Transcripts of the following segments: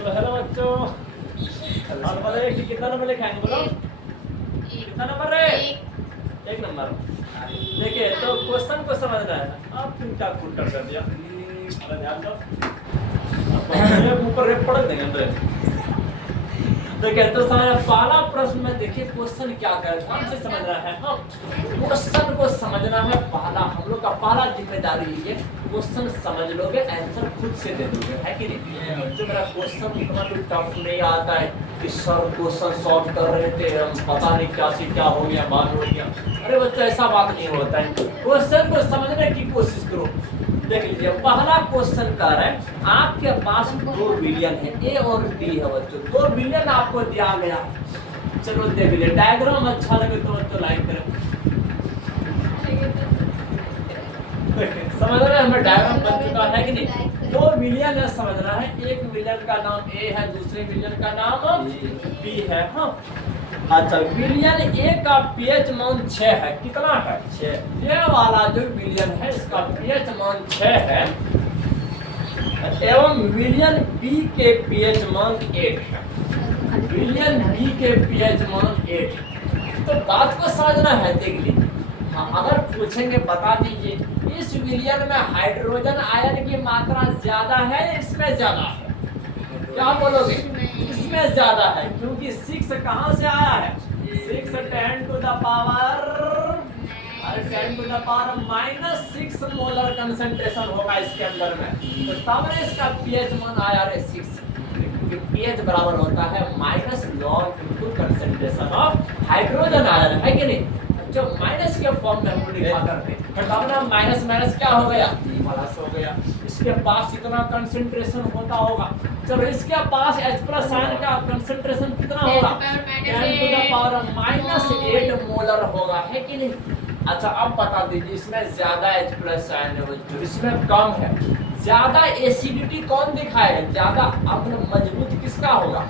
तो हेलो बच्चों, और बोले कि कितना नंबर लेके आएंगे बोलो। कितना नंबर है? एक नंबर। देखिए तो क्वेश्चन को समझना है। आप फिर क्या फुटर कर दिया? अरे ध्यान दो। अब ऊपर रेप पड़ देंगे अंदर। तो कहते तो समझ पहला प्रश्न में देखिए क्वेश्चन क्या कर ध्यान से समझना है। हम क्वेश्चन को समझना है। पहला हम लोग का पहला जिम्मेदारी ये क्वेश्चन समझ लोगे, आंसर खुद से दे दोगे, है कि नहीं? जो मेरा क्वेश्चन इतना भी टफ नहीं आता है कि सर क्वेश्चन सॉल्व कर रहे थे, हम पता नहीं क्या से क्या हो गया, मान हो गया। अरे बच्चों ऐसा बात नहीं होता है। क्वेश्चन को समझने की कोशिश करो। देख लीजिए पहला क्वेश्चन कर रहा है आपके पास 2 बिलियन है, ए और बी है बच्चों। 2 बिलियन आपको दिया गया। चलो देख लीजिए डायग्राम अच्छा लगे तो बच्चों लाइक करें। समझ रहे हैं हमें डायग्राम बन चुका है कि नहीं? 2 बिलियन है समझना है। एक बिलियन का नाम ए है, दूसरे बिलियन का नाम बी है। हाँ अच्छा, बिलियन ए का पीएच मान 6 है। कितना है? 6। ये वाला जो बिलियन है इसका पीएच मान 6 है एवं बिलियन बी के पीएच मान 8 है। बिलियन बी के पीएच मान 8 है। तो बात को समझना है। देख लीजिए हाँ, अगर पूछेंगे बता दीजिए इस बिलियन में हाइड्रोजन आयन की मात्रा ज्यादा है या इसमें ज्यादा है? क्या बोलोगे? इसमें ज्यादा है, क्योंकि 6 कहां से आया है? 6 10 to the power -6 molar concentration होगा इसके अंदर में। तो तब ना इसका पीएच मान आया रे 6, क्योंकि पीएच बराबर होता है -log concentration of hydrogen ion, है कि नहीं? जो माइनस के फॉर्म में हम लिखा करते हैं, तब ना माइनस माइनस क्या हो गया? प्लस हो गया। इसके पास इतना कंसंट्रेशन होता होगा। चलो इसके पास H+ आयन का कंसंट्रेशन कितना होगा? 10 टू द पावर -8 मोलर होगा, है कि नहीं? अच्छा अब बता दीजिए इसमें ज्यादा H+ आयन है बच्चों, इसमें कम है। ज्यादा एसिडिटी कौन दिखाएगा? ज्यादा अम्ल मजबूत किसका होगा?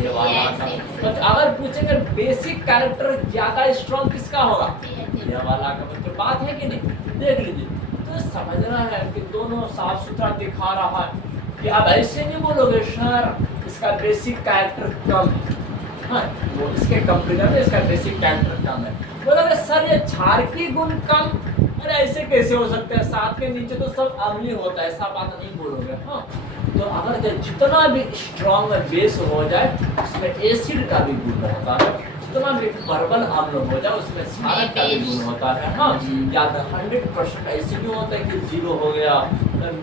ये वाला का। तो अगर पूछेंगे बेसिक कैरेक्टर ज्यादा स्ट्रॉन्ग किसका होगा? ये वाला का। बच्चों बात है कि नहीं? देख लीजिए तो समझना है कि दोनों साफ सुथरा दिखा रहा है कि अब ऐसे नहीं बोलोगे सर इसका बेसिक कैरेक्टर कम है। हाँ वो इसके कंपेरिजन में इसका बेसिक कैरेक्टर कम है। बोलोगे सर ये क्षारकीय गुण कम, अरे ऐसे कैसे हो सकते हैं? 7 के नीचे तो सब अम्लीय होता है, ऐसा बात नहीं बोलोगे। हाँ तो अगर जितना भी स्ट्रॉन्ग बेस हो जाए उसमें एसिड का भी गुण होता है, जितना भी प्रबल अम्ल हो जाए उसमें क्षारक का भी गुण होता है। हाँ या तो 100% ऐसे नहीं होता है कि 0 हो गया,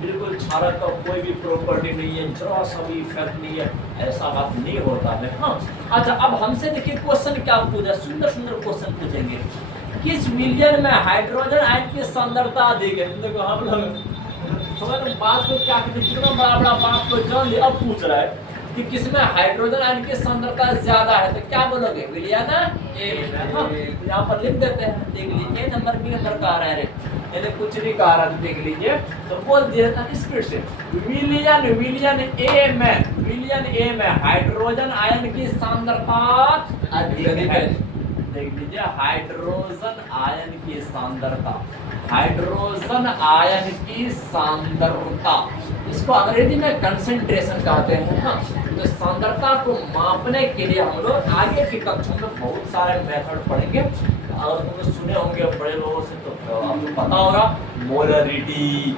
बिल्कुल क्षारक का कोई भी प्रॉपर्टी नहीं है, जरा सा भी इफेक्ट नहीं है, ऐसा बात नहीं होता है। हाँ अच्छा अब हमसे देखिए क्वेश्चन क्या पूछा, सुंदर सुंदर क्वेश्चन पूछेंगे। किस विलियन में हाइड्रोजन आयन की सांद्रता अधिक है? देखो हम लोग समझ बात को क्या कहते हैं, कितना बड़ा बड़ा बात को जान लिया। अब पूछ रहा है कि किसमें हाइड्रोजन आयन की सांद्रता ज्यादा है, तो क्या बोलोगे? विलियन ए में। हाँ यहाँ पर लिख देते हैं। देख लीजिए नंबर बी नंबर का आ रहा है, यानी कुछ नहीं कह रहा, देख लीजिए तो बोल दिया था स्पीड से। विलियन ए में हाइड्रोजन आयन की सांद्रता अधिक है। देख लीजिए हाइड्रोजन आयन की सांद्रता, हाइड्रोजन आयन की सांद्रता इसको अंग्रेजी में कंसंट्रेशन कहते हैं। हाँ तो सांद्रता को मापने के लिए हम लोग आगे की कक्षा में बहुत सारे मेथड पढ़ेंगे। और तुम सुने होंगे बड़े लोगों से तो आपको पता होगा molarity,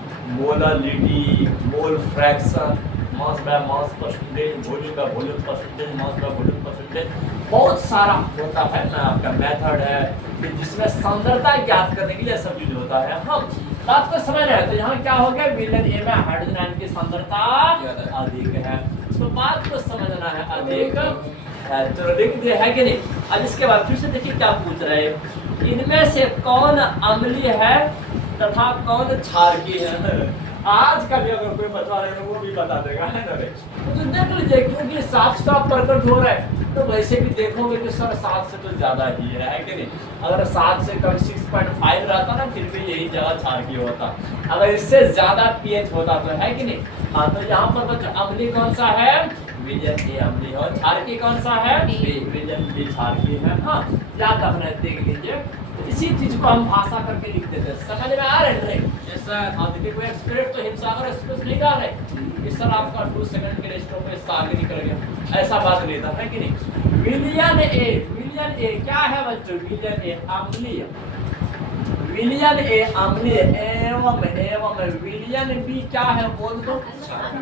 mole fraction, mass by mass percentage, volume का वॉल्यूम परसेंटेज, मास का वॉल्यूम परसेंटेज, बहुत सारा होता है ना आपका मेथड है कि जिसमें सांद्रता ज्ञात करने के लिए सब चीज होता है। हम बात को समझ रहे हैं। तो यहाँ क्या हो गया? विलियन ए में हाइड्रोजन आयन की सांद्रता अधिक है, तो बात को समझना है अधिक है। तो लिख दिया है कि नहीं? अब इसके बाद फिर से देखिए क्या पूछ रहे हैं, इनमें से कौन अम्लीय है तथा कौन क्षारकीय है? आज का भी अगर कोई बता रहे वो भी बता देगा, है ना? तो देख लीजिए क्योंकि साफ साफ प्रकट हो रहा है तो वैसे भी देखोगे कि सर 7 से तो ज्यादा ही है कि नहीं? अगर 7 से कम 6.5 रहता ना फिर भी यही जगह क्षारकीय होता, अगर इससे ज्यादा पीएच होता तो, है कि नहीं? हाँ तो यहाँ पर बच्चों अम्लीय कौन सा है? विलियन ए अम्लीय, और क्षारकीय कौन सा है? विलियन बी क्षारकीय है। हाँ याद रखना, देख लीजिए इसी चीज को हम भाषा करके लिख देते हैं। समझ में आ रहे हैं? हाँ देखिए कोई एक्सप्रेस तो हिमसागर एक्सप्रेस नहीं डाल रहे, कि सर आपका 2 सेकंड के रेस्टो पे इससे आगे निकल गया, ऐसा बात नहीं था, है कि नहीं। विलियन ए क्या है बच्चों, विलियन ए अम्लीय, विलियन ए अम्लीय एवं विलियन बी क्या है बोल दो,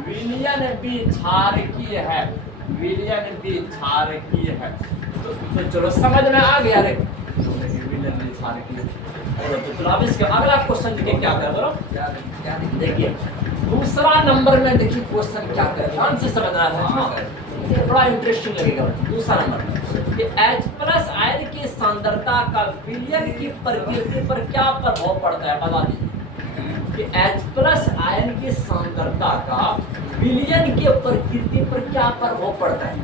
विलियन बी क्षारकीय है, विलियन बी क्षारकीय है। तो चलो समझ में आ गया रे, विलियन बी क्षारकीय। तो चलो अब इसके अगला क्वेश्चन देखिए क्या कर रहा हूं, देखिए दूसरा नंबर में देखिए क्वेश्चन क्या कर, ध्यान से समझना है, हाँ बड़ा इंटरेस्टिंग लगेगा। दूसरा नंबर कि H+ आयन की सांद्रता का विलयन की प्रकृति पर क्या प्रभाव पड़ता है, बता दीजिए कि H+ आयन की सांद्रता का विलयन की प्रकृति पर क्या प्रभाव पड़ता है।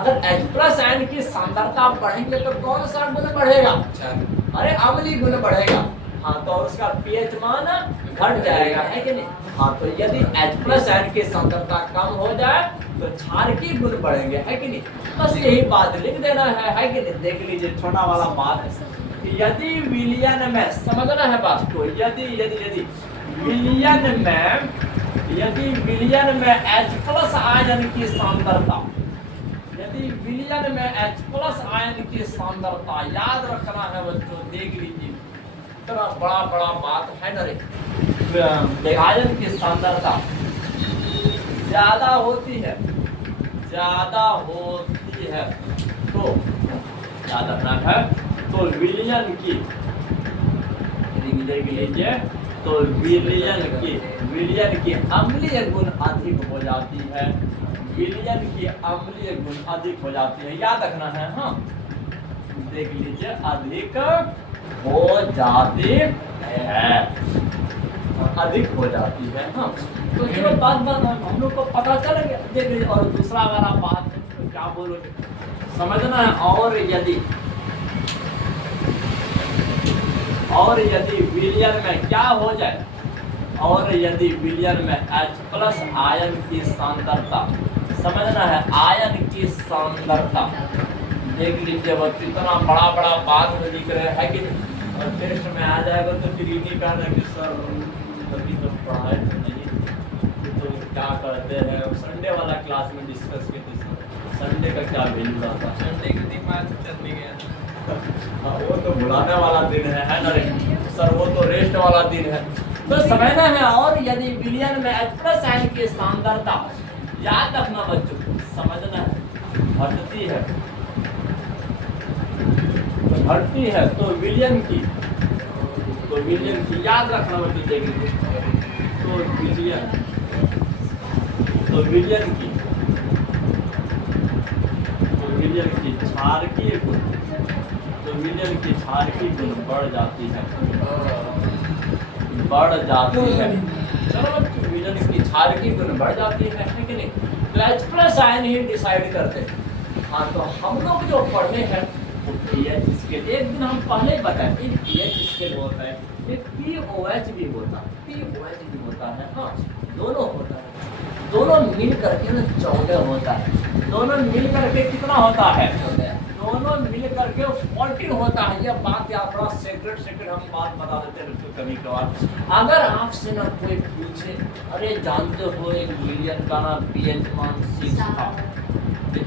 अगर H+ आयन की सांद्रता बढ़ेंगे तो कौन सा गुण बढ़ेगा, अरे अम्लीय गुण बढ़ेगा, हाँ तो उसका पीएच मान घट जाएगा, है कि नहीं। हाँ तो यदि H+ आयन की सांद्रता कम हो जाए तो क्षारकीय गुण बढ़ेंगे, है कि नहीं। बस यही बात लिख देना है कि नहीं। देख लीजिए छोटा वाला बात है कि यदि विलयन में, समझना है बात को, यदि विलयन में H+ आयन की सांद्रता, यदि विलयन में H+ आयन की सांद्रता, याद रखना है बच्चों, देख लीजिए इतना बड़ा बात है ना रे, आयन की सांद्रता ज्यादा होती है तो याद रखना है, तो विलयन की, देख लीजिए तो विलयन की अम्लीय गुण अधिक हो जाती है, विलयन की अम्लीय गुण अधिक हो जाती है, याद रखना है, हाँ देख लीजिए अधिक हो जाती है, अधिक हो जाती है, हाँ तो चलो बात हम लोग को पता चल गया। देख लीजिए और दूसरा वाला बात तो क्या बोलोगे, समझना है। और यदि विलयन में क्या हो जाए, और यदि विलयन में H+ आयन की सांद्रता, समझना है आयन की सांद्रता, देख लीजिए वो कितना बड़ा बात में लिख रहे हैं कि नहीं। और टेस्ट में आ जाएगा तो फिर इन्हीं का ना कि सर अभी तो पढ़ाए नहीं, तो क्या करते हैं संडे वाला क्लास में डिस्कस किए थे, संडे का क्या वैल्यू रहता है, संडे के दिमाग चल गया वो तो बुलाने वाला दिन है ना रे सर, वो तो रेस्ट वाला दिन है, तो समझना है। और यदि विलयन में H+ आयन की सांद्रता, याद रखना बच्चों, समझना है घटती है तो विलयन की, याद रखना बच्चों, देख लीजिए तो विलयन की क्षारकीय गुण, तो विलयन की क्षारकीय गुण बढ़ जाती है, चलो विलयन की क्षारकीय गुण बढ़ जाती है कि नहीं। तो H+ आयन ही डिसाइड करते हैं। हाँ तो हम लोग जो पढ़े हैं वो पीएच स्केल, एक दिन हम पहले ही बताए एक पीएच स्केल होता है, एक पीओएच भी होता है, हाँ दोनों होता है, दोनों मिल करके ना 14 होता है, दोनों मिल करके कितना होता है, दोनों मिल करके 14 होता है। यह बात याद रखना, सेक्रेट हम बात बता देते हैं कभी कभार। अगर आपसे ना कोई पूछे, अरे जानते हो एक विलयन का ना पीएच मान 6 था,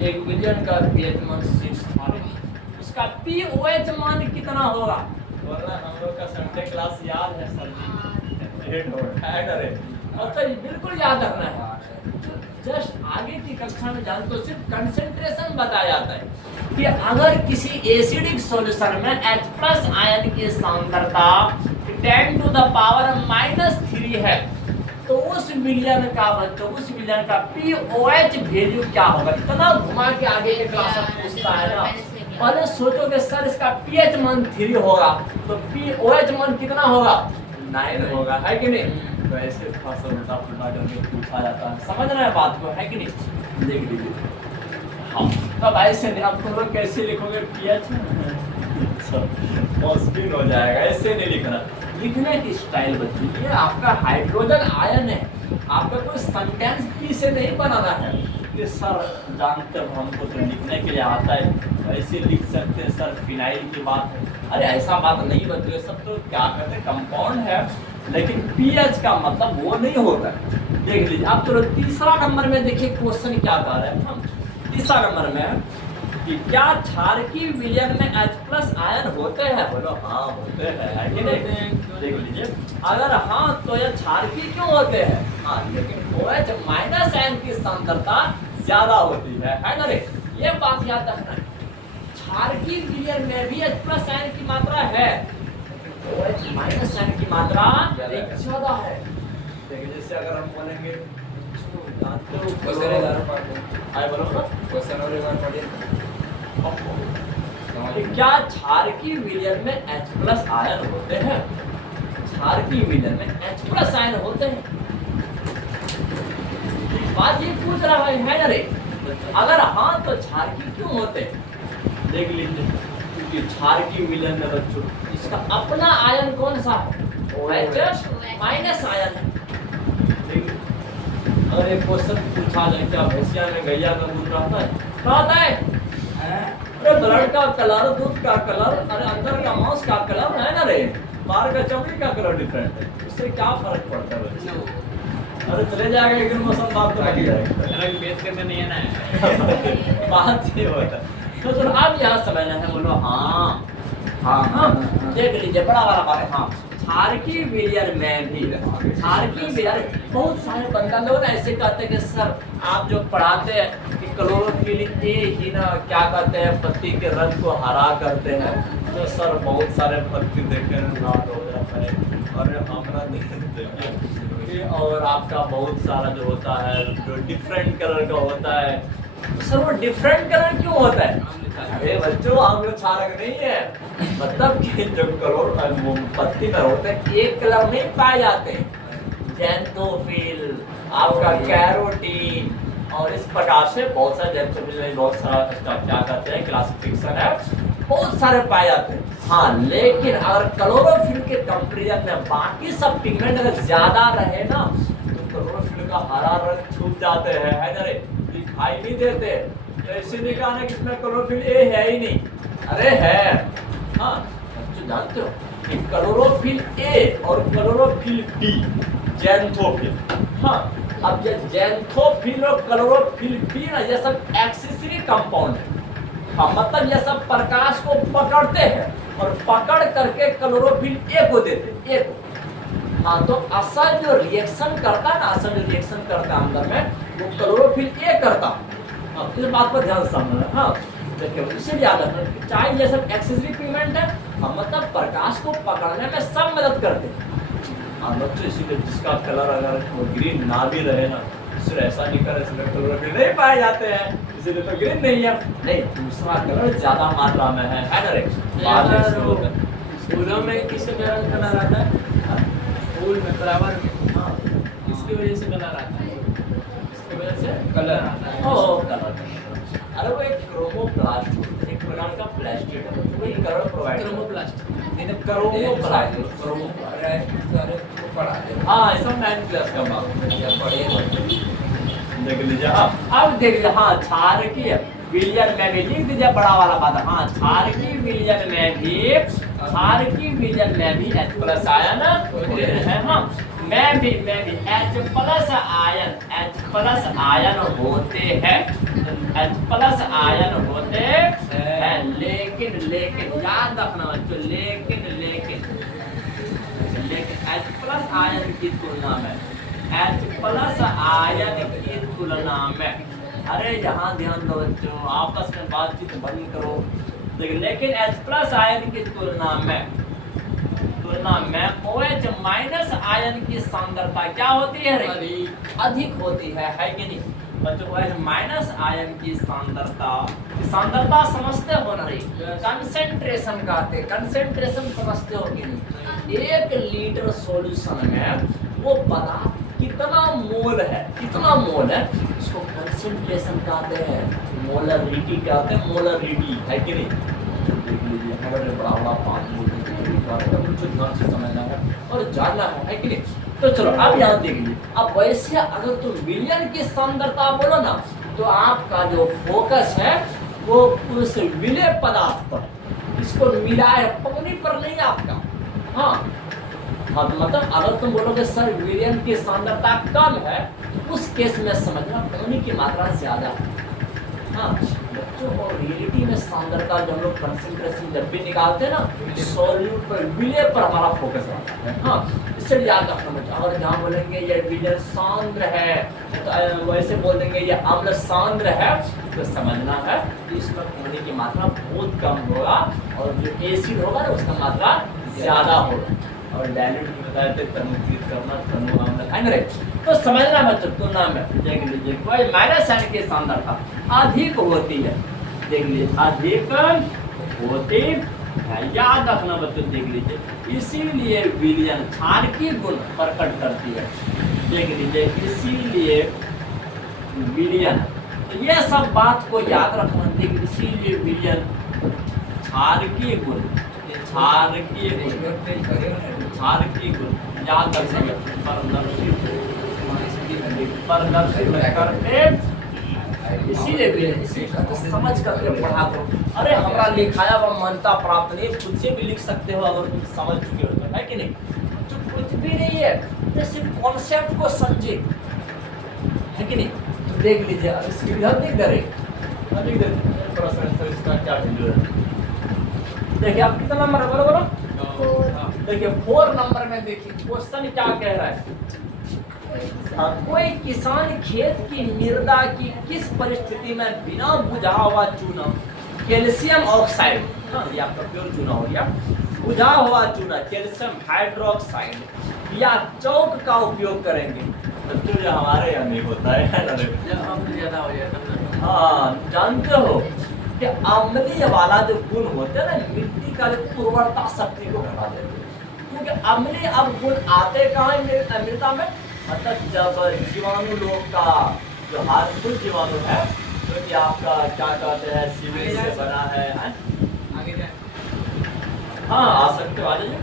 एक विलयन का पीएच मान 6 था, उसका पीओएच मान कितना होगा, बोलना हम लोग का संडे क्लास याद है सर जी, तो बिल्कुल याद रखना है। जस्ट आगे की कक्षा में जान तो सिर्फ कंसंट्रेशन बताया जाता है कि अगर किसी एसिडिक सॉल्यूशन में H+ आयन की सांद्रता 10⁻³ है तो उस विलयन का बच्चों, उस विलयन का पीओएच वैल्यू क्या होगा। इतना घुमा के आगे एक क्लास में पूछता है ना, पहले सोचोगे सर इसका पीएच मान 3 होगा तो पीओएच मान कितना होगा, 9 होगा, है कि नहीं। तो ऐसे थोड़ा सा उल्टा पुल्टा करके पूछा जाता है, समझ रहे हैं बात को, है कि नहीं। देख लीजिए हाँ तब ऐसे नहीं, अब तुम लोग कैसे लिखोगे पीएच, मुश्किल हो जाएगा, ऐसे नहीं लिखना। लिखने की स्टाइल बच्चों, ये आपका हाइड्रोजन आयन है, आपका कोई सेंटेंस पी से नहीं बनाना है कि सर जानते हो हमको तो लिखने के लिए आता है, ऐसे लिख सकते हैं सर फिनाइल की बात है, अरे ऐसा बात नहीं बच्चों, सब तो क्या कहते हैं कंपाउंड है, लेकिन पीएच का मतलब वो नहीं होता है। देख लीजिए अब चलो तीसरा नंबर में देखिए क्वेश्चन क्या कह रहे हैं हम। तीसरा नंबर में कि क्या क्षारकीय विलयन में H+ आयन होते हैं? बोलो हाँ होते हैं, है कि नहीं? देख लीजिए अगर हाँ तो ये क्षारकीय क्यों होते हैं? हाँ लेकिन OH- आयन की सांद्रता ज्यादा होती है ना रे? ये बात याद रखना। क्षारकीय विलयन में भी H+ आयन की मात्रा है, OH- आयन की मात्रा ज्यादा है। देखिए जैसे अगर हम बोलेंगे क्या क्षारकीय विलयन में H+ आयन होते हैं? क्षारकीय विलयन में H+ आयन होते हैं, बात ये पूछ रहा है ना रे? अगर हाँ तो क्षारकीय क्यों होते हैं? देख लीजिए क्योंकि क्षारकीय विलयन में बच्चों इसका अपना आयन कौन सा है? OH- आयन है। अगर एक क्वेश्चन पूछा जाए क्या भैंसिया में गैया का दूध रहता है? अरे ब्लड का कलर, दूध का कलर, अरे अंदर का मांस का कलर है ना रे, बाहर का चमड़ी का कलर डिफरेंट है, उससे क्या फर्क पड़ता है बच्चे? अरे चले जाएगा एक दिन मौसम बात तो लग जाएगा, रंग भेद करके नहीं है ना बात ये होता है। तो चलो आप यहाँ समझना है, बोलो हाँ हाँ हाँ देख लीजिए बड़ा वाला बात है। हाँ क्षारकीय विलयन में भी, क्षारकीय विलयन बहुत सारे बंदा लोग ऐसे कहते हैं कि सर आप जो पढ़ाते हैं कि क्लोरोफिल ए ही ना क्या कहते हैं पत्ती के रंग को हरा करते हैं, तो सर बहुत सारे पत्ती देखे लाल हो जाता है, अरे हमारा देखिए और आपका बहुत सारा जो होता है जो डिफरेंट कलर का होता है, सर वो डिफरेंट कलर क्यों होता है? अरे बच्चों हम लोग क्षारक नहीं है, मतलब कि जो कलर पत्ती में होते हैं एक कलर नहीं पाए जाते, जैंथोफिल, आपका कैरोटीन और इस प्रकार से बहुत सारे जैंथोफिल में बहुत सारा क्या कहते हैं क्लासिफिकेशन है, बहुत सारे पाए जाते हैं। हाँ लेकिन अगर क्लोरोफिल के कंपैरिजन में बाकी सब पिगमेंट अगर ज्यादा रहे ना तो क्लोरोफिल का हरा रंग छूट जाते हैं, है ना रे, दिखाई नहीं देते। तो इसीलिए कहा ना कि इसमें क्लोरोफिल ए है ही नहीं, अरे है। हाँ बच्चों जानते हो कि क्लोरोफिल ए और क्लोरोफिल बी जैंथोफिल, हाँ अब ये जैंथोफिल और क्लोरोफिल बी ना ये सब एक्सेसरी कंपाउंड है। हाँ मतलब ये सब प्रकाश को पकड़ते हैं और पकड़ करके क्लोरोफिल ए को देते, ए को। हाँ तो असल जो रिएक्शन करता है ना, असल जो रिएक्शन करता है अंदर में वो क्लोरोफिल ए करता। हाँ इस बात पर ध्यान समझना। हाँ देखिए इसीलिए याद रखना चाहे ये सब एक्सेसरी पिगमेंट है, हाँ मतलब प्रकाश को पकड़ने में सब मदद करते हैं। हाँ बच्चों इसीलिए जिसका कलर अगर वो ग्रीन ना भी रहे ना, सिर्फ ऐसा नहीं करे इसमें क्लोरोफिल नहीं पाए जाते हैं इसीलिए तो ग्रीन नहीं है, नहीं दूसरा कलर ज्यादा मात्रा में है ना रे? फूलों में किस कारण कलर आता है? फूल में फ्लावर में, हाँ किसकी वजह से कलर आता है? इसकी वजह से कलर आता है। ओ कलर, अरे वो एक क्रोमोप्लास्ट, एक प्रकार का प्लास्टिक है, वो ये कलर प्रोवाइड क्रोमोप्लास्ट, नहीं तो क्रोमोप्लास्ट, क्रोमोप्लास्ट सारे को पढ़ा दे। हाँ ऐसा 9th क्लास का बात है, पढ़िए देख लीजिए। हाँ अब देख लीजिए, हाँ क्षारकीय विलयन में भी लिख दीजिए बड़ा वाला बात है। हाँ क्षारकीय विलयन में भी, क्षारकीय विलयन में भी H+ आयन होते हैं। हाँ मैं भी H+ आयन, H+ आयन होते हैं, H+ आयन होते हैं, लेकिन याद रखना बच्चों, लेकिन H+ आयन की तुलना में, H+ आयन की तुलना में, अरे यहाँ ध्यान दो बच्चों, आपस में बातचीत बंद करो। लेकिन H+ आयन की तुलना में OH- आयन की सांद्रता क्या होती है रे? अधिक होती है कि नहीं बच्चों? OH- आयन की सांद्रता समझते हो ना रे? कंसेंट्रेशन कहते हैं, कंसेंट्रेशन समझते हो कि नहीं? 1 लीटर सॉल्यूशन में वो पदार्थ कितना मोल है, कितना मोल है, इसको कंसेंट्रेशन कहते हैं, मोलरिटी कहते हैं, मोलरिटी है कि नहीं? देख लीजिए हमारे बड़ा बात बोलते हैं, मुझे ध्यान से समझना है और जानना है कि नहीं? तो चलो अब यहाँ देख लीजिए। अब वैसे अगर तुम विलयन की सांद्रता बोलो ना तो आपका जो फोकस है वो उस विलय पदार्थ पर, इसको मिलाए पगनी पर नहीं आपका। हाँ हाँ तो मतलब अगर तुम बोलोगे सर विलियन की सांद्रता कम है, उस केस में समझना पानी की मात्रा ज्यादा है। हाँ बच्चों, और रियलिटी में सांद्रता जब हम लोग कंसंट्रेशन जब भी निकालते हैं ना, सॉल्यूट पर विलय पर हमारा फोकस रहता है। हाँ इसलिए याद रखना बच्चा, अगर जहाँ बोलेंगे ये विलय सांद्र है तो वैसे बोल देंगे ये अम्ल सांद्र है, तो समझना है कि इसमें पानी की मात्रा बहुत कम होगा और जो एसिड होगा ना उसका मात्रा ज्यादा होगा। और डायल्यूट की बताया तो तनुकृत करना तनु अम्ल है ना रे, तो समझना बच्चों तुलना में देख लीजिए कोई माइनस साइन की सांद्रता अधिक होती है, देख लीजिए अधिक होती है, याद रखना बच्चों देख लीजिए। इसीलिए विलयन क्षारकीय गुण प्रकट करती है, देख लीजिए इसीलिए विलयन, ये सब बात को याद रखना, देख इसीलिए विलयन क्षारकीय गुण, क्षारकीय गुण याद रखना प्रदर्शित करते, इसीलिए तो समझ करके पढ़ा करो। अरे हमारा लिखाया हुआ मान्यता प्राप्त नहीं, खुद से भी लिख सकते हो अगर तुम समझ चुके हो तो, है कि नहीं? तो कुछ भी नहीं है, तो सिर्फ कॉन्सेप्ट को समझे, है कि नहीं? तो देख लीजिए अब इसकी इधर लिख दे रहे, लिख दे प्रश्न इसका क्या वैल्यू है। देखिए आप कितना नंबर है बोलो बोलो। देखिए 4 नंबर में देखिए क्वेश्चन क्या कह रहा है। कोई किसान खेत की मृदा की किस परिस्थिति में बिना बुझा हुआ चूना कैल्शियम ऑक्साइड, हाँ ये आपका प्योर चूना हो गया, बुझा हुआ चूना कैल्शियम हाइड्रोक्साइड या चौक का उपयोग करेंगे। तो जो हमारे यहाँ नहीं होता है ना, ज्यादा हो जाता। हाँ जानते हो कि अम्लीय वाला जो गुण होते हैं ना, मिट्टी का जो उर्वरता शक्ति को घटा देते हैं, क्योंकि अम्लीय अब गुण आते कहाँ है मृदा में, मतलब जब जीवाणु लोग का जो हार्मफुल जीवाणु है जो कि आपका क्या कहते हैं सीवेज से बना है आगे जाए, हाँ आ सकते हो, आ जाइए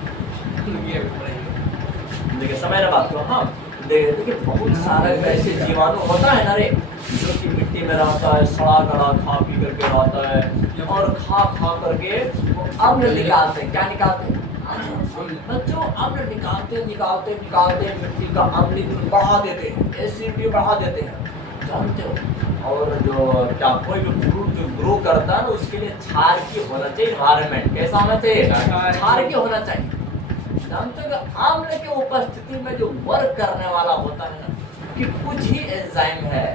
देखिए समय ना बात को। हाँ देखिए बहुत सारे ऐसे जीवाणु होता है ना रे, जो कि मिट्टी में रहता है, सड़ा गला खा पी करके रहता है और खा करके वो अम्ल निकालते हैं। क्या निकालते हैं बच्चों? अम्ल निकालते मिट्टी का अम्लीय गुण बढ़ा देते हैं, एसिडिटी बढ़ा देते हैं, जानते हो। और जो क्या कोई भी फ्रूट जो ग्रो करता है ना, उसके लिए क्षारकीय होना चाहिए, एनवायरनमेंट कैसा होना चाहिए, क्षारकीय होना चाहिए। जानते हो अम्ल की उपस्थिति में जो वर्क करने वाला होता है ना, कि कुछ ही एंजाइम है,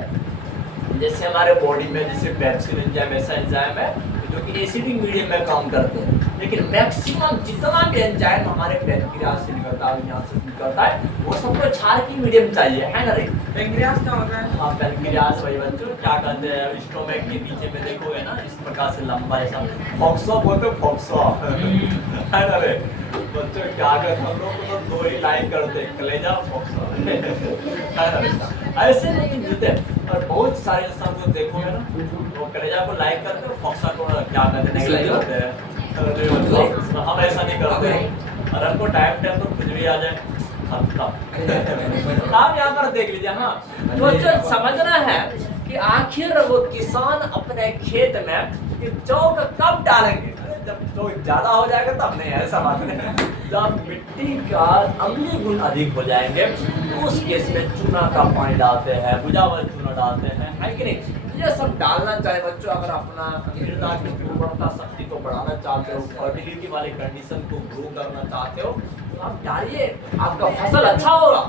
जैसे हमारे बॉडी में जैसे पेप्सिन एंजाइम ऐसा एंजाइम है जो कि एसिडिक मीडियम में काम करते हैं, लेकिन मैक्सिमम जितना भी एंजाइम हमारे पैंक्रियास से निकलता है, यहाँ से निकलता है, वो सबको क्षारकीय मीडियम चाहिए, है ना रे? पैंक्रियास क्या होता है? हाँ पैंक्रियास वही बच्चों क्या कहते हैं, स्टोमक के नीचे में देखोगे ना इस प्रकार से लंबा ऐसा फॉक्सो बोलते हैं, फॉक्सो है ना रे बच्चों? क्या कहते हम लोग तो 2 ही लाइन करते हैं, कलेजा फॉक्सो है ना, ऐसे नहीं मिलते। और बहुत सारे इंसान को देखोगे ना, वो कलेजा को लाइक करते हैं, फॉक्सा को क्या कहते हैं नहीं लाइक करते हैं। हम ऐसा नहीं करते, और हमको टाइम पर कुछ भी आ जाए आप यहाँ पर देख लीजिए। हाँ तो जो समझना है कि आखिर वो किसान अपने खेत में चौक कब डालेंगे, जब चौक ज्यादा हो जाएगा तब नहीं, ऐसा बात नहीं। जब मिट्टी का अम्लीय गुण अधिक हो जाएंगे तो उस केस में चूना का पानी डालते हैं, बुझा हुआ चूना डालते हैं, है कि नहीं? ये सब डालना चाहिए बच्चों। अगर अपना मृदा की उर्वरता शक्ति को बढ़ाना चाहते हो, फर्टिलिटी वाले कंडीशन को ग्रो करना चाहते हो, तो आप डालिए, आपका फसल अच्छा होगा।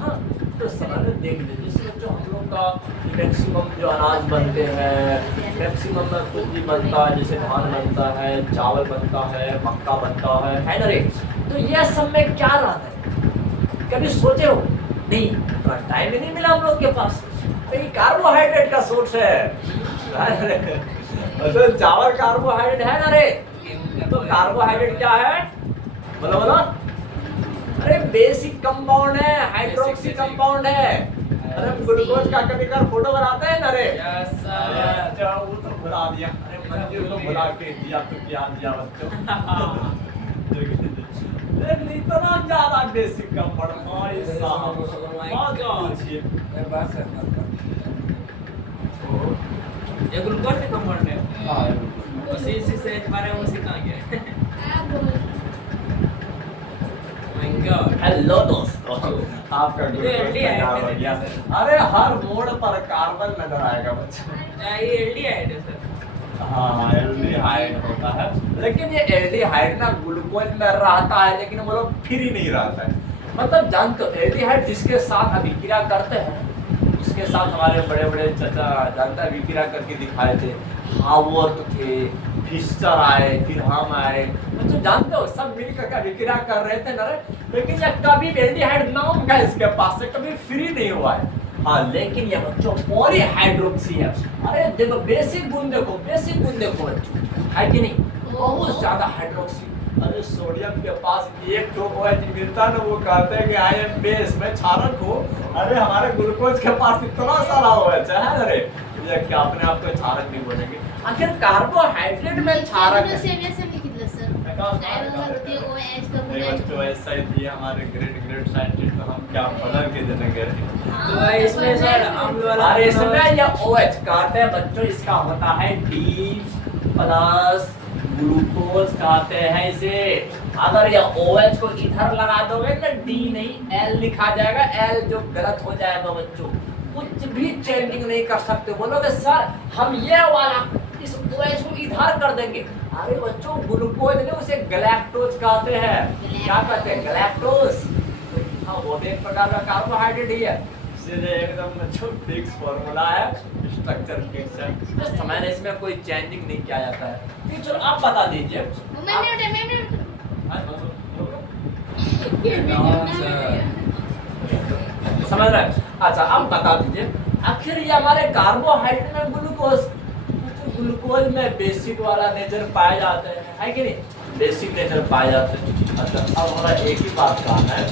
हाँ तो समझ देख लीजिए, इसमें जो हम लोग का मैक्सिमम जो अनाज बनते हैं, मैक्सिमम में कुछ भी बनता है, जैसे धान बनता है, चावल बनता है, मक्का बनता है ना रे? तो ये सब में क्या रहता है, कभी सोचे हो? नहीं, टाइम ही नहीं मिला हम लोग के पास। तो ये कार्बोहाइड्रेट का सोर्स है, तो चावल कार्बोहाइड्रेट है ना रे? तो कार्बोहाइड्रेट क्या है बोलो बोलो? अरे बेसिक कंपाउंड है, हाइड्रोक्सी कंपाउंड है। अरे ग्लूकोज का कभी कर फोटो बनाते हैं ना रे? अच्छा वो तो भुला दिया, अरे मंदिर तो भुला के दिया तो क्या दिया बच्चों। इतना ज्यादा बेसिक कंपाउंड भाई साहब, ये ग्लूकोज का कंपाउंड है। हाँ उसी से हमारे उसी कहाँ गया क्या हेलो दोस्तों, आपका ये LDI हो गया। अरे हर मोड़ पर कार्बन नजर आएगा बच्चों। ये एल्डिहाइड है सर। हाँ एल्डिहाइड होता है, लेकिन ये एल्डिहाइड ना ग्लूकोज में रहता है, लेकिन वो लोग फिर ही नहीं रहता है। मतलब जानते हो एल्डिहाइड जिसके साथ अभिक्रिया करते हैं, उसके साथ हमारे बड़े बड़े चाचा जानता है अभिक्रिया करके दिखाए थे। हावर्थ थे, फिस्टर आए, फिर हम आए, तो जानते हो सब मिलकर के अभिक्रिया कर रहे थे ना रे। लेकिन ये कभी एल्डिहाइड नाम का इसके पास से कभी फ्री नहीं हुआ है। हाँ लेकिन ये बच्चों पॉलीहाइड्रोक्सी है। अरे देखो बेसिक गुण देखो, बेसिक गुण देखो बच्चों, है कि नहीं, बहुत ज्यादा हाइड्रोक्सी। अरे सोडियम के पास एक तो OH मिलता ना, वो कहते हैं कि आई एम बेस में क्षारक हो। अरे हमारे ग्लूकोज के पास इतना सारा OH है। अरे ये क्या अपने आप को क्षारक नहीं बोलेंगे? आखिर कार्बोहाइड्रेट में क्षारक है। नहीं बच्चों ऐसा ही दिए हमारे ग्रेट साइंटिस्ट, तो हम क्या बदल के देंगे। तो इसमें सर अम्ल वाला अरे इसमें ये OH कहते हैं बच्चों, इसका होता है D प्लस ग्लूकोज कहते हैं इसे। अगर ये OH को इधर लगा दोगे ना D नहीं L लिखा जाएगा, L जो गलत हो जाएगा बच्चों, कुछ भी चेंजिंग नहीं कर सकते। बोलोगे सर हम ये वाला इस OH को इधर कर देंगे। अरे बच्चों ग्लूकोज ने उसे गैलेक्टोज कहते हैं। क्या कहते हैं? गैलेक्टोज। हाँ वो भी एक प्रकार का कार्बोहाइड्रेट ही है, इसलिए एकदम बच्चों फिक्स फॉर्मूला है, स्ट्रक्चर फिक्स है, बस समय इसमें कोई चेंजिंग नहीं किया जाता है। ठीक चलो आप बता दीजिए। समझ रहे हैं? अच्छा अब बता दीजिए, आखिर ये हमारे कार्बोहाइड्रेट में ग्लूकोज में बेसिक वाला नेचर पाए जाते हैं, है कि नहीं? बेसिक नेचर पाए जाते हैं। अच्छा अब हमारा एक ही बात कहना है,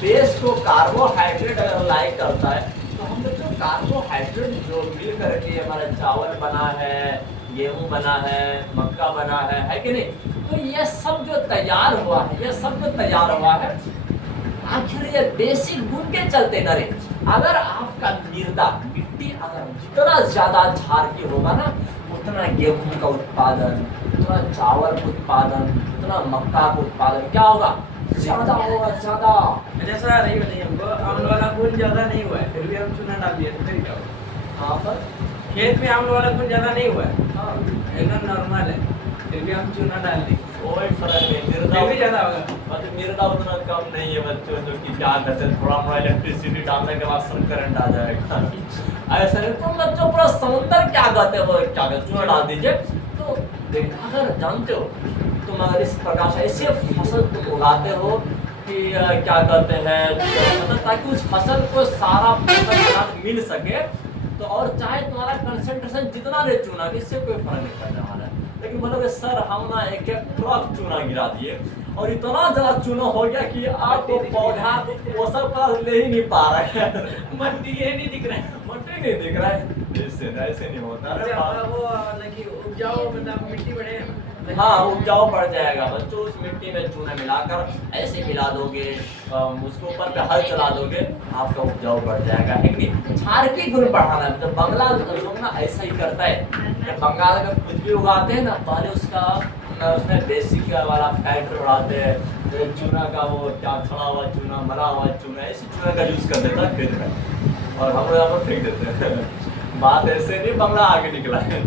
बेस को कार्बोहाइड्रेट अगर लाइक करता है तो हम लोग जो कार्बोहाइड्रेट जो मिल करके हमारा चावल बना है, गेहूं बना है, मक्का बना है कि नहीं? तो ये सब जो तैयार हुआ है, ये सब जो तैयार हुआ है, आखिर ये बेसिक गुण के चलते न रे। अगर आपका मृदा मिट्टी अगर जितना ज्यादा क्षारकीय होगा ना, उतना गेहूं का उत्पादन, उतना चावल का उत्पादन, उतना मक्का का उत्पादन क्या होगा? ज्यादा होगा, ज्यादा। अच्छा सर नहीं बताइए हमको, अम्ल वाला गुण ज्यादा नहीं हुआ है, फिर भी हम चूना डाल दिए तो फिर क्या होगा? हाँ पर खेत में अम्ल वाला गुण ज्यादा नहीं हुआ है, हाँ एकदम नॉर्मल है, फिर भी हम चूना डाल दिए, कोई फर्क नहीं। फिर भी ज्यादा होगा। मतलब मृदा उतना कम नहीं है बच्चों, जो कि क्या करते हैं थोड़ा मोड़ा इलेक्ट्रिसिटी डालने के बाद सब करंट आ जाएगा। ऐसा नहीं तो बच्चों पूरा समुद्र क्या कहते हैं, वो क्या कहते चूना डाल दीजिए तो देखना। अगर जानते हो तुम अगर इस प्रकार से ऐसे फसल तुम उगाते हो कि क्या कहते हैं, मतलब ताकि उस फसल को सारा पोषक मिल सके, तो और चाहे तुम्हारा कंसंट्रेशन जितना दे चूना की, इससे कोई फर्क नहीं पड़ने वाला है। लेकिन बोलोगे सर हम ना एक ट्रक चूना गिरा दिए और इतना ज्यादा चूना हो गया कि आपको पौधा पोषक तत्व ले ही नहीं पा रहे हैं, मट्टी ये नहीं दिख रहा है। मट्टी नहीं दिख रहा है। ऐसे नहीं होता। अरे अच्छा, वो लगी उपजाऊ मतलब मिट्टी बढ़े। हाँ उपजाऊ बढ़ जाएगा बच्चों, उस मिट्टी में चूना मिलाकर ऐसे मिला दोगे, उसके ऊपर पे हल चला दोगे, आपका उपजाऊ बढ़ जाएगा। है कि नहीं? क्षारकीय गुण बढ़ाना है, तो बंगाल लोग ना ऐसा ही करता है। जब बंगाल में कुछ भी उगाते हैं ना, पहले उसका उसमें बेसिक वाला फैक्ट उड़ाते हैं, चूना का वो क्या खड़ा हुआ चूना, मरा हुआ चूना, ऐसे चूना का यूज कर देता है खेत में, और हम लोग यहाँ पर फेंक देते हैं। बात ऐसे नहीं, बंगला आगे निकला है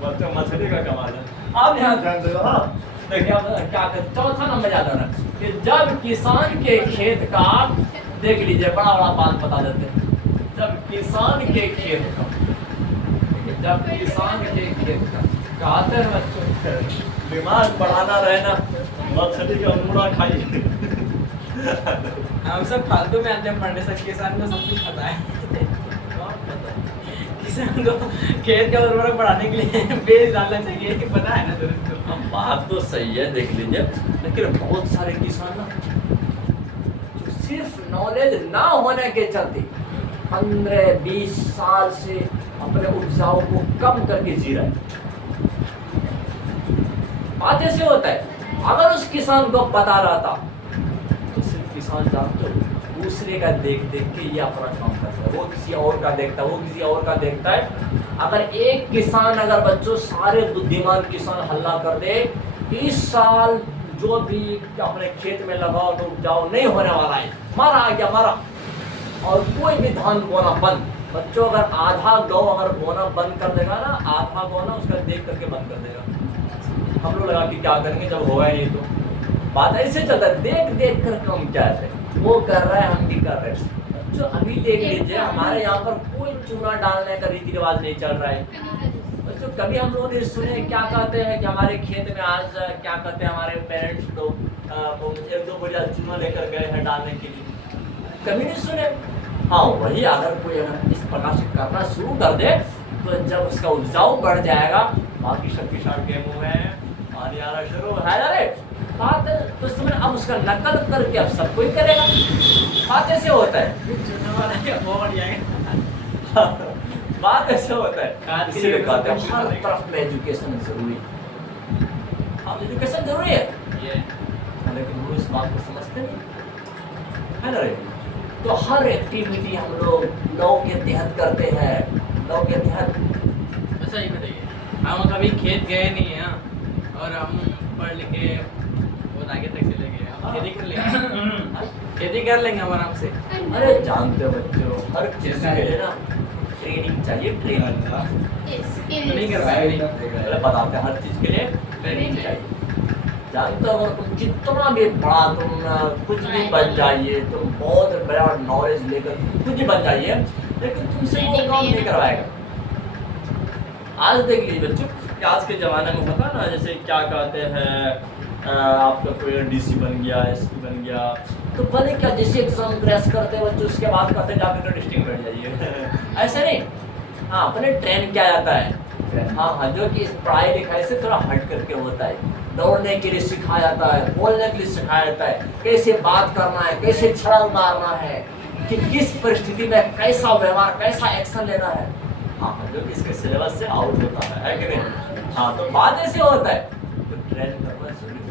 बच्चों, मछली का कमाल है। आप यहाँ ध्यान दो। हाँ देखिए क्या करते, चौथा नंबर याद रखना कि जब किसान के खेत का, देख लीजिए बड़ा बड़ा बात बता देते हैं, जब किसान के खेत का, जब किसान के खेत का कहते हैं बच्चों, दिमाग बढ़ाना रहे ना, मछली का मुड़ा खाइए। हम सब फालतू में अंतिम पढ़ने से किसान को सब कुछ पता है। किसान को खेत का उर्वरक बढ़ाने के लिए बीज डालना चाहिए, पता है ना दोस्तों। बात तो सही है, देख लीजिए, लेकिन बहुत सारे किसान ना जो सिर्फ नॉलेज ना होने के चलते 15-20 साल से अपने उपजाऊ को कम करके जी रहे हैं। बात ऐसे होता है, अगर उस किसान को पता रहता तो सिर्फ किसान जानते हो दूसरे का देख देख के ये अपना काम करता है, वो किसी और का देखता है, वो किसी और का देखता है। अगर एक किसान, अगर बच्चों सारे बुद्धिमान किसान हल्ला कर दे, इस साल जो भी अपने खेत में लगाओ तो उपजाऊ नहीं होने वाला है, मारा आ गया मारा। और कोई भी धान बोना बंद। बच्चों अगर आधा गौ अगर बोना बंद कर देगा ना, आधा गौ ना उसका देख करके बंद कर देगा। हम लोग लगा कि क्या करेंगे जब होगा ही नहीं। तो बात ऐसे चलता है, देख देख कर हम क्या है, वो कर रहा है हम भी कर रहे हैं। बच्चों अभी देख लीजिए हमारे यहाँ पर कोई चूना डालने का रीति रिवाज नहीं चल रहा है। बच्चों कभी हम लोगों ने सुने क्या कहते हैं कि हमारे खेत में आज क्या कहते हैं हमारे पेरेंट्स लोग 1-2 बोरिया चूना लेकर गए हैं डालने के लिए, कभी नहीं सुने। हाँ वही अगर कोई अगर इस प्रकार से करना शुरू कर दे तो जब उसका उपजाऊ बढ़ जाएगा, बाकी सब किसान के मुंह में पानी आना शुरू है ना रे। बात तो समझ, अब उसका नकल करके अब सब कोई करेगा। बात ऐसे होता है बात ऐसे होता है, इसीलिए कहते हैं हर तरफ में एजुकेशन जरूरी है। अब एजुकेशन जरूरी है लेकिन वो इस बात को समझते नहीं है ना रे। तो हर एक्टिविटी हम लोग लॉ के तहत करते हैं, लॉ के तहत। अच्छा ये बताइए, हम कभी खेत गए नहीं है और हम पढ़ लिखे बहुत आगे तक चले गए, हम खेती कर लेंगे खेती कर लेंगे हम आराम से। अरे जानते हो बच्चों, हर चीज के लिए ना ट्रेनिंग चाहिए, ट्रेनिंग तो नहीं करवाएगा पहले बताते हैं, हर चीज के लिए ट्रेनिंग चाहिए। जानते हो अगर तुम जितना भी बड़ा तुम कुछ भी बन जाइए, तुम बहुत बड़ा नॉलेज लेकर कुछ भी बन जाइए, लेकिन तुमसे वो काम नहीं करवाएगा। आज देख लीजिए बच्चों कि आज के ज़माने में होता है ना, जैसे क्या कहते हैं आपका कोई डीसी बन गया, एसपी बन गया, तो भले क्या जैसे एग्जाम क्रैश करते हैं बच्चों, उसके बाद कहते हैं जाकर डिस्ट्रिक्ट बैठ जाइए ऐसे नहीं। हाँ अपने ट्रेन किया जाता है। हाँ जो कि पढ़ाई लिखाई से थोड़ा हट करके होता है। दौड़ने के लिए सिखाया जाता है, बोलने के लिए सिखाया जाता है, कैसे बात करना है, कैसे छलांग मारना है, कि किस परिस्थिति में कैसा व्यवहार, कैसा एक्शन लेना है। हाँ जो कि इसके सिलेबस से आउट होता है कि नहीं। हाँ तो बात ऐसे होता है, तो ट्रेन करना जरूरी है।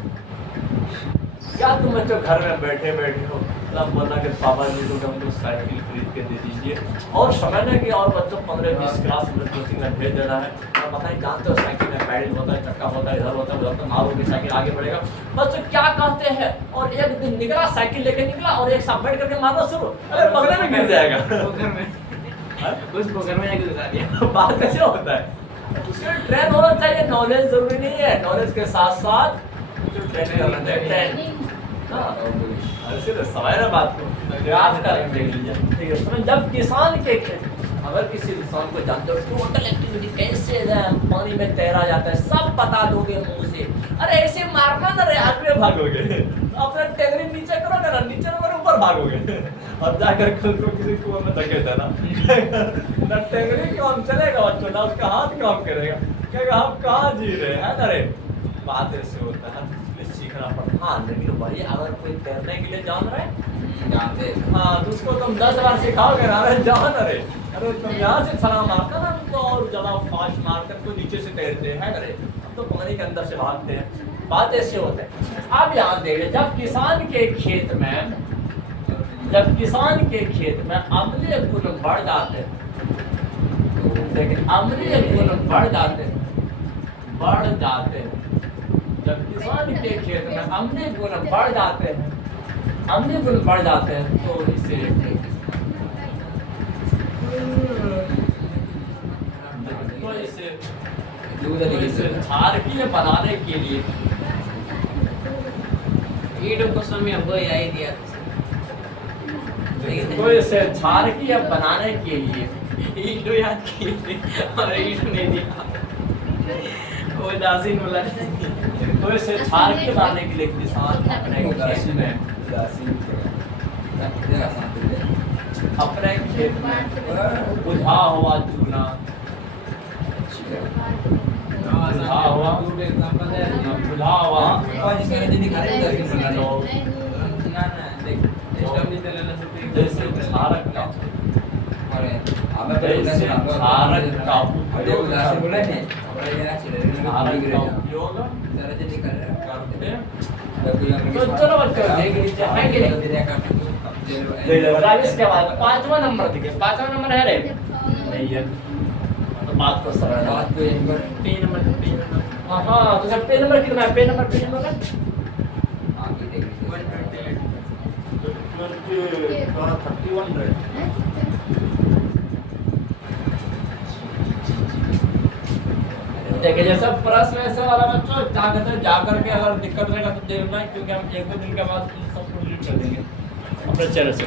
क्या तुम बच्चों घर में बैठे बैठे हो मतलब बोलना कि पापा जी को हमको साइकिल खरीद के दे दीजिए, और समझने की और बच्चों 15-20 क्लास में कोचिंग में भेज देना है, और पता नहीं जानते हो साइकिल में पैडल होता है, चक्का होता है, इधर होता है उधर, तो मारोगे साइकिल आगे बढ़ेगा। बच्चों क्या कहते हैं, और एक दिन निकला साइकिल लेके निकला और एक साथ बैठ करके मारना शुरू, अरे बगले में गिर जाएगा उस पोखर में जाके घुसा दिया। बात कैसे होता है, उसके लिए ट्रेन होना चाहिए। नॉलेज जरूरी नहीं है, नॉलेज के साथ साथ ट्रेन करना चाहिए। ट्रेन समय ना बात को आप देख लीजिए, ठीक है। समय जब किसान के खेत, अगर किसी इंसान को जानते हो टोटल एक्टिविटी कैसे पानी में तैरा जाता है सब बता दोगे मुंह से, अरे ऐसे मारना ना रे आगे भागोगे, अपना टेंगरी नीचे करोगे ना, नीचे और ऊपर भागोगे और जाकर खुद को किसी कुएं में धकेल देना ना टेंगरी काम चलेगा बच्चों, ना उसका हाथ काम करेगा, कहेगा हम कहाँ जी रहे हैं ना रे। बात ऐसे होता है, सीखना पड़ता। हाँ लेकिन वही अगर कोई तैरने के लिए जान रहा है जानते, हाँ तो उसको तुम 10 बार सिखाओगे ना, अरे जान अरे तुम यहाँ से छलांग मारता ना तो और ज़्यादा फास्ट मारकर तो नीचे से तैरते हैं अरे हम तो पानी के अंदर से भागते हैं। बात ऐसे होता है। अब यहाँ देखिए जब किसान के खेत में अम्लीय गुण बढ़ जाते हैं, लेकिन अम्लीय गुण बढ़ जाते हैं, जब किसान के खेत में अम्लीय गुण बढ़ जाते हैं तो इसे क्षारकीय बनाने के लिए हमको यही दिया तो इसे क्षारकीय बनाने के लिए ईटो याद किए और ईटो नहीं दिया, वो दासीन बोला। तो इसे क्षारकीय बनाने के लिए किसान अपने खेत में बुझा हुआ चूना, जैसे क्षारक का उपयोग तो चलो बच्चों देख लीजिए है कि नहीं। इसके बाद 5वां नंबर देखिए, 5वां नंबर है रे नहीं है तो बात को समझना। बात को एक बार 3 नंबर हाँ तो सर पे नंबर कितना है, पे नंबर देखिए जैसा प्रश्न ऐसा वाला बच्चों क्या कहते हैं जा करके अगर दिक्कत रहेगा तो देखना, क्योंकि हम एक दो दिन के बाद सबको डिलीट कर देंगे अपने चैनल से।